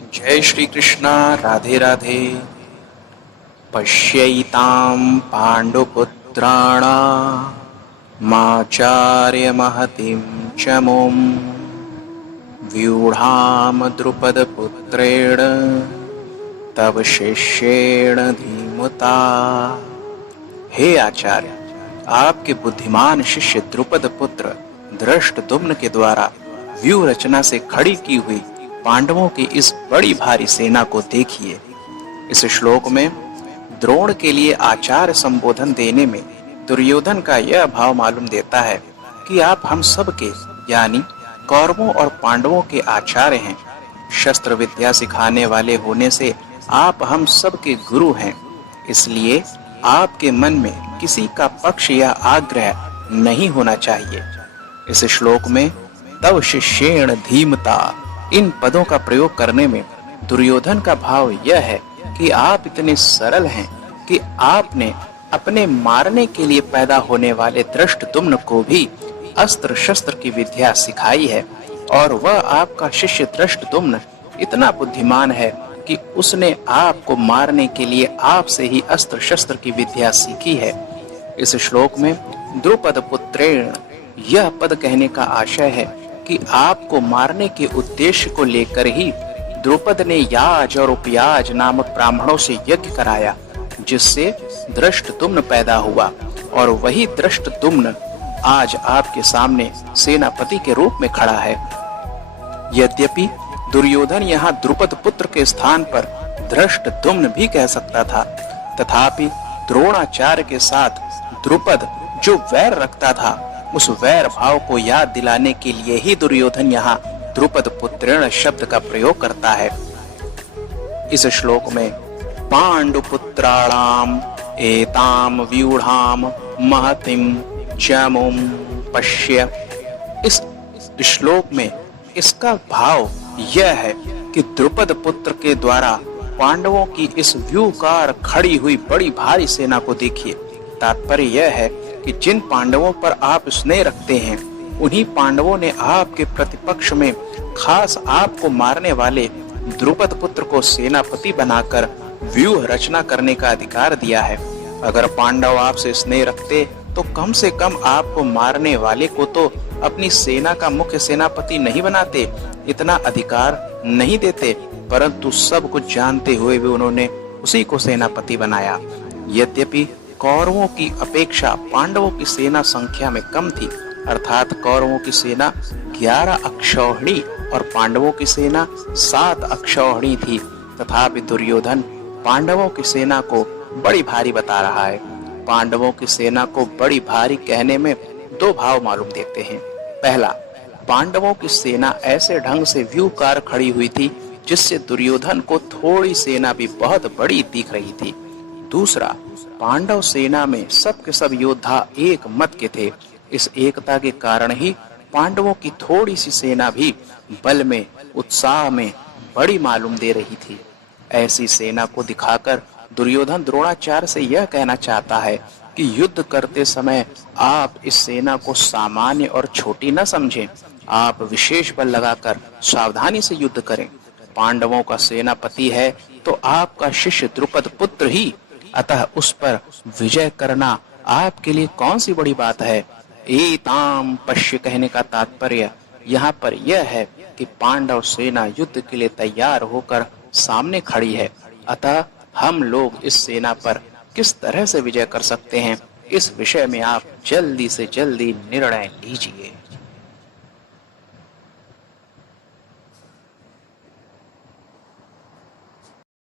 जय श्री कृष्णा। राधे राधे। पश्यैतां पाण्डुपुत्राणामाचार्यमहतीं च मुं व्यूढां द्रुपदपुत्रेण तव शिष्येण धीमता। हे आचार्य, आपके बुद्धिमान शिष्य द्रुपद पुत्र धृष्टद्युम्न के द्वारा व्यूह रचना से खड़ी की हुई पांडवों की इस बड़ी भारी सेना को देखिए। इस श्लोक में द्रोण के लिए आचार्य संबोधन देने में दुर्योधन का यह भाव मालूम देता है कि आप हम सब के यानी कौरवों और पांडवों के आचार्य हैं। शस्त्र विद्या सिखाने वाले होने से आप हम सब के गुरु हैं, इसलिए आपके मन में किसी का पक्ष या आग्रह नहीं होना चाहिए। इस श्लोक में तव शिष्येण धीमता इन पदों का प्रयोग करने में दुर्योधन का भाव यह है कि आप इतने सरल हैं कि आपने अपने मारने के लिए पैदा होने वाले धृष्टद्युम्न को भी अस्त्र शस्त्र की विद्या सिखाई है, और वह आपका शिष्य धृष्टद्युम्न इतना बुद्धिमान है कि उसने आपको मारने के लिए आपसे ही अस्त्र शस्त्र की विद्या सीखी है। इस श्लोक में द्रुपद पुत्रेण यह पद कहने का आशय है कि आपको मारने के उद्देश्य को लेकर ही द्रुपद ने याज और उपयाज नामक ब्राह्मणों से यज्ञ कराया, जिससे धृष्टद्युम्न पैदा हुआ, और वही धृष्टद्युम्न आज आपके सामने सेनापति के रूप में खड़ा है। यद्यपि दुर्योधन यहाँ द्रुपद पुत्र के स्थान पर धृष्टद्युम्न भी कह सकता था, तथापि द्रोणाचार्य के साथ द्रुपद जो वैर रखता था, उस वैर भाव को याद दिलाने के लिए ही दुर्योधन यहाँ द्रुपद पुत्रेण शब्द का प्रयोग करता है। इस श्लोक में पांडुपुत्राणाम एताम व्यूढ़ाम महतिम च मुं पश्य, इस श्लोक में इसका भाव यह है कि द्रुपद पुत्र के द्वारा पांडवों की इस व्यूहकार खड़ी हुई बड़ी भारी सेना को देखिए। तात्पर्य यह है कि जिन पांडवों पर आप स्नेह रखते हैं, उन्हीं पांडवों ने आपके प्रतिपक्ष में खास आपको मारने वाले द्रुपद पुत्र को सेनापति बनाकर व्यूह रचना करने का अधिकार दिया है। अगर पांडव आपसे स्नेह रखते तो कम से कम आपको मारने वाले को तो अपनी सेना का मुख्य सेनापति नहीं बनाते, इतना अधिकार नहीं देते, परंतु सब कुछ जानते हुए भी उन्होंने उसी को सेनापति बनाया। यद्यपि कौरवों की अपेक्षा पांडवों की सेना संख्या में कम थी, अर्थात कौरवों की सेना 11 अक्षौहिणी और पांडवों की सेना 7 अक्षौहिणी थी, तथापि दुर्योधन पांडवों की सेना को बड़ी भारी बता रहा है। पांडवों की सेना को बड़ी भारी कहने में दो भाव मालूम देते हैं। पहला, पांडवों की सेना ऐसे ढंग से व्यूहकार खड़ी हुई थी जिससे दुर्योधन को थोड़ी सेना भी बहुत बड़ी दिख रही थी। दूसरा, पांडव सेना में सब के सब योद्धा एक मत के थे। इस एकता के कारण ही पांडवों की थोड़ी सी सेना भी बल में उत्साह में बड़ी मालूम दे रही थी। ऐसी सेना को दिखाकर दुर्योधन द्रोणाचार्य से यह कहना चाहता है कि युद्ध करते समय आप इस सेना को सामान्य और छोटी न समझें, आप विशेष बल लगाकर सावधानी से युद्ध करें। पांडवों का सेनापति है तो आपका शिष्य द्रुपद पुत्र ही, अतः उस पर विजय करना आपके लिए कौन सी बड़ी बात है। एताम पश्य कहने का तात्पर्य यहाँ पर यह है कि पांडव सेना युद्ध के लिए तैयार होकर सामने खड़ी है, अतः हम लोग इस सेना पर किस तरह से विजय कर सकते हैं, इस विषय में आप जल्दी से जल्दी निर्णय लीजिए।